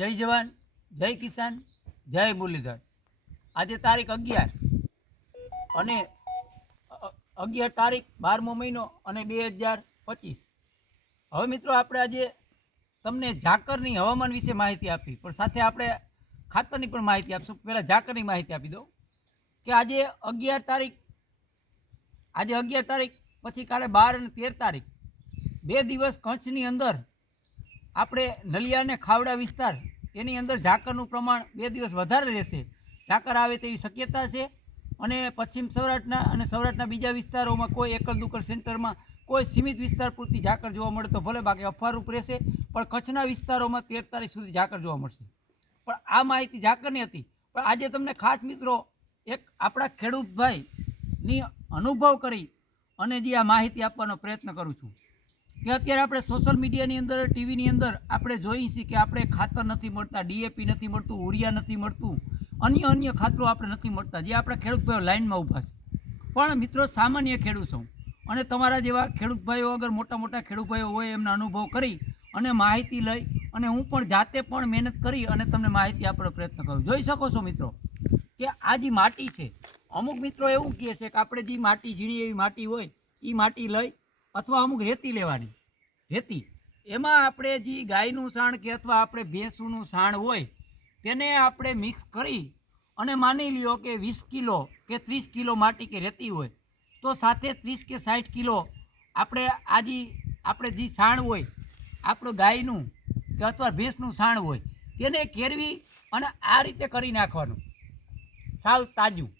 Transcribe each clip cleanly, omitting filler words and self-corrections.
જય જવાન, જય કિસાન, જય મુરલીધર। આજે તારીખ 11 અને 11 તારીખ 12મો મહિનો અને 2025। હવે મિત્રો આપણે આજે તમને ઝાકરની હવામાન વિશે માહિતી આપી, પણ સાથે આપણે ખાતરની પણ માહિતી આપશું। પહેલાં ઝાકરની માહિતી આપી દઉં કે આજે 11 તારીખ પછી કાલે 12 અને 13 તારીખ 2 દિવસ કચ્છની અંદર આપણે નલિયા અને ખાવડા વિસ્તાર એની અંદર ઝાકરનું પ્રમાણ 2 દિવસ વધારે રહેશે। ઝાકર આવે તેવી શક્યતા છે અને પશ્ચિમ સૌરાષ્ટ્રના અને સૌરાષ્ટ્રના બીજા વિસ્તારોમાં કોઈ એકલ દુકલ સેન્ટરમાં કોઈ સીમિત વિસ્તાર પૂરતી ઝાકર જોવા મળે તો ભલે, બાકી અફવારૂપ રહેશે। પણ કચ્છના વિસ્તારોમાં 13 તારીખ સુધી ઝાકર જોવા મળશે। પણ આ માહિતી ઝાકરની હતી। પણ આજે તમને ખાસ મિત્રો એક આપણા ખેડૂત ભાઈની અનુભવ કરી અને જે આ માહિતી આપવાનો પ્રયત્ન કરું છું કે અત્યારે આપણે સોશિયલ મીડિયાની અંદર, ટીવીની અંદર આપણે જોઈએ છીએ કે આપણે ખાતર નથી મળતા, ડીએપી નથી મળતું, ઉરિયા નથી મળતું, અન્ય ખાતરો આપણે નથી મળતા, જે આપણા ખેડૂત ભાઈઓ લાઇનમાં ઊભા છે। પણ મિત્રો સામાન્ય ખેડૂત છું અને તમારા જેવા ખેડૂત ભાઈઓ અગર મોટા ખેડૂત ભાઈઓ હોય એમના અનુભવ કરી અને માહિતી લઈ અને હું પણ જાતે પણ મહેનત કરી અને તમને માહિતી આપવાનો પ્રયત્ન કરું। જોઈ શકો છો મિત્રો કે આ જે માટી છે, અમુક મિત્રો એવું કહે છે કે આપણે જે માટી, ઝીણી એવી માટી હોય એ માટી લઈ અથવા અમુક રેતી લેવાની, રેતી એમાં આપણે જે ગાયનું સાણ કે અથવા આપણે ભેંસનું સાણ હોય તેને આપણે મિક્સ કરી અને માની લ્યો કે 20 કિલો કે 30 કિલો માટી કે રેતી હોય તો સાથે 30 કે 60 કિલો આપણે આપણે જે સાણ હોય આપણું ગાયનું કે અથવા ભેંસનું સાણ હોય તેને કેરવી અને આ રીતે કરી નાખવાનું સાવ તાજું।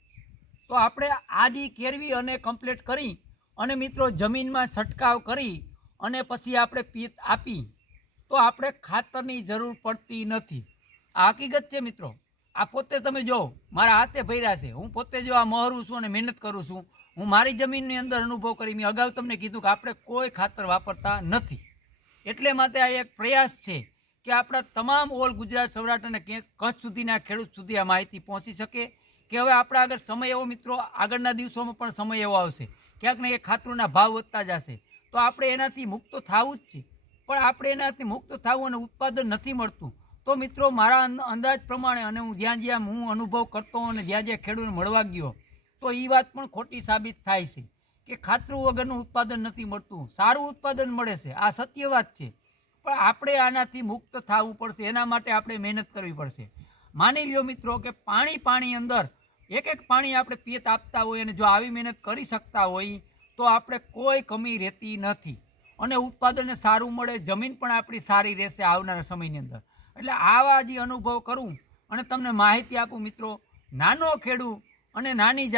તો આપણે આ જે કેરવી અને કમ્પ્લીટ કરી અને મિત્રો જમીનમાં છંટકાવ કરી અને પછી આપણે પીત આપી તો આપણે ખાતરની જરૂર પડતી નથી। આ હકીકત છે મિત્રો। આ પોતે તમે જો મારા હાથે ભર્યા છે, હું પોતે જો આ મહરું છું અને મહેનત કરું છું, હું મારી જમીનની અંદર અનુભવ કરી, મેં અગાઉ તમને કીધું કે આપણે કોઈ ખાતર વાપરતા નથી। એટલે માટે આ એક પ્રયાસ છે કે આપણા તમામ ઓલ ગુજરાત, સૌરાષ્ટ્ર અને કચ્છ સુધીના ખેડૂત સુધી આ માહિતી પહોંચી શકે કે હવે આપણા આગળ સમય એવો મિત્રો, આગળના દિવસોમાં પણ સમય એવો આવશે ક્યાંક ને ક્યાંક ખાતરોના ભાવ વધતા જશે તો આપણે એનાથી મુક્ત થવું જ છે। પણ આપણે એનાથી મુક્ત થવું અને ઉત્પાદન નથી મળતું તો મિત્રો મારા અંદાજ પ્રમાણે અને હું જ્યાં હું અનુભવ કરતો અને જ્યાં ખેડૂતને મળવા ગયો તો એ વાત પણ ખોટી સાબિત થાય છે કે ખાતરો વગરનું ઉત્પાદન નથી મળતું, સારું ઉત્પાદન મળે છે, આ સત્ય વાત છે। પણ આપણે આનાથી મુક્ત થવું પડશે, એના માટે આપણે મહેનત કરવી પડશે। માની લ્યો મિત્રો કે પાણી અંદર એક પાણી આપણે પિયત આપતા હોય અને જો આવી મહેનત કરી શકતા હોય તો આપણે કોઈ કમી રહેતી નથી અને ઉત્પાદનને સારું મળે, જમીન પણ આપણી સારી રહેશે આવનારા સમયની અંદર। એટલે આવા જે અનુભવ કરું અને તમને માહિતી આપું મિત્રો, નાનો ખેડૂત અને નાની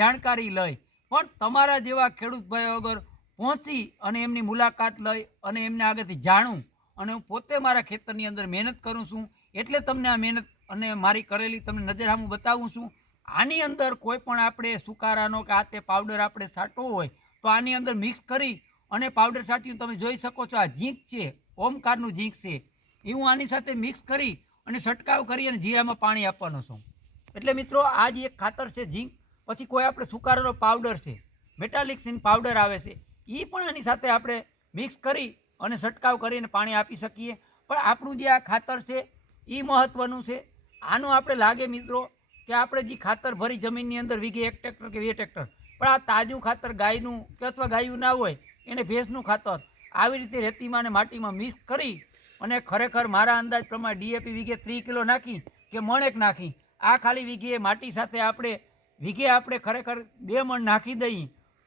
જાણકારી લઈ પણ તમારા જેવા ખેડૂત ભાઈઓ વગર પહોંચી અને એમની મુલાકાત લઈ અને એમને આગળથી જાણું અને હું પોતે મારા ખેતરની અંદર મહેનત કરું છું એટલે તમને આ મહેનત અને મારી કરેલી તમને નજર સામું બતાવું છું। આની અંદર કોઈ પણ આપણે સુકારાનો કે આ તે પાવડર આપણે છાંટવો હોય તો આની અંદર મિક્સ કરી અને પાવડર છાંટ્યું તમે જોઈ શકો છો। આ ઝીંક છે, ઓમકારનું ઝીંક છે, એ હું આની સાથે મિક્સ કરી અને છંટકાવ કરી અને જીરામાં પાણી આપવાનો છું। એટલે મિત્રો આ જે એક ખાતર છે ઝીંક, પછી કોઈ આપણે સુકારાનો પાવડર છે, મેટાલિક્સિન પાવડર આવે છે, એ પણ આની સાથે આપણે મિક્સ કરી અને છંટકાવ કરીને પાણી આપી શકીએ। પણ આપણું જે આ ખાતર છે એ મહત્ત્વનું છે। આનું આપણે લાગે મિત્રો કે આપણે જે ખાતર ભરી જમીનની અંદર વીઘે 1 ટ્રેક્ટર કે 2 ટ્રેક્ટર, પણ આ તાજું ખાતર ગાયનું કે અથવા ગાયું ના હોય એને ભેંસનું ખાતર આવી રીતે રેતીમાં અને માટીમાં મિક્સ કરી અને ખરેખર મારા અંદાજ પ્રમાણે ડીએપી વીઘે 3 કિલો નાખી કે મણ 1 નાખી, આ ખાલી વીઘે માટી સાથે આપણે ખરેખર 2 મણ નાખી દઈએ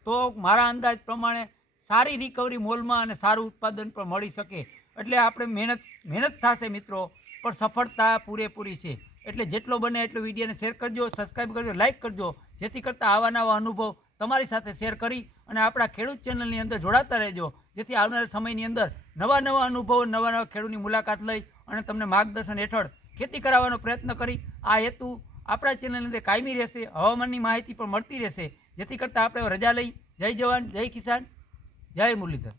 તો મારા અંદાજ પ્રમાણે સારી રિકવરી મોલમાં અને સારું ઉત્પાદન પણ મળી શકે। એટલે આપણે મહેનત થશે મિત્રો, પણ સફળતા પૂરેપૂરી છે। એટલે જેટલો બને એટલો વિડીયોને શેર કરજો, સબસ્ક્રાઈબ કરજો, લાઇક કરજો, જેથી કરતાં આવા નવા અનુભવ તમારી સાથે શેર કરી અને આપણા ખેડૂત ચેનલની અંદર જોડાતા રહેજો, જેથી આવનારા સમયની અંદર નવા અનુભવો, નવા ખેડૂતની મુલાકાત લઈ અને તમને માર્ગદર્શન હેઠળ ખેતી કરાવવાનો પ્રયત્ન કરી આ હેતુ આપણા ચેનલની અંદર કાયમી રહેશે। હવામાનની માહિતી પણ મળતી રહેશે, જેથી કરતાં આપણે રજા લઈ જય જવાન, જય કિસાન, જય મુરલીધર।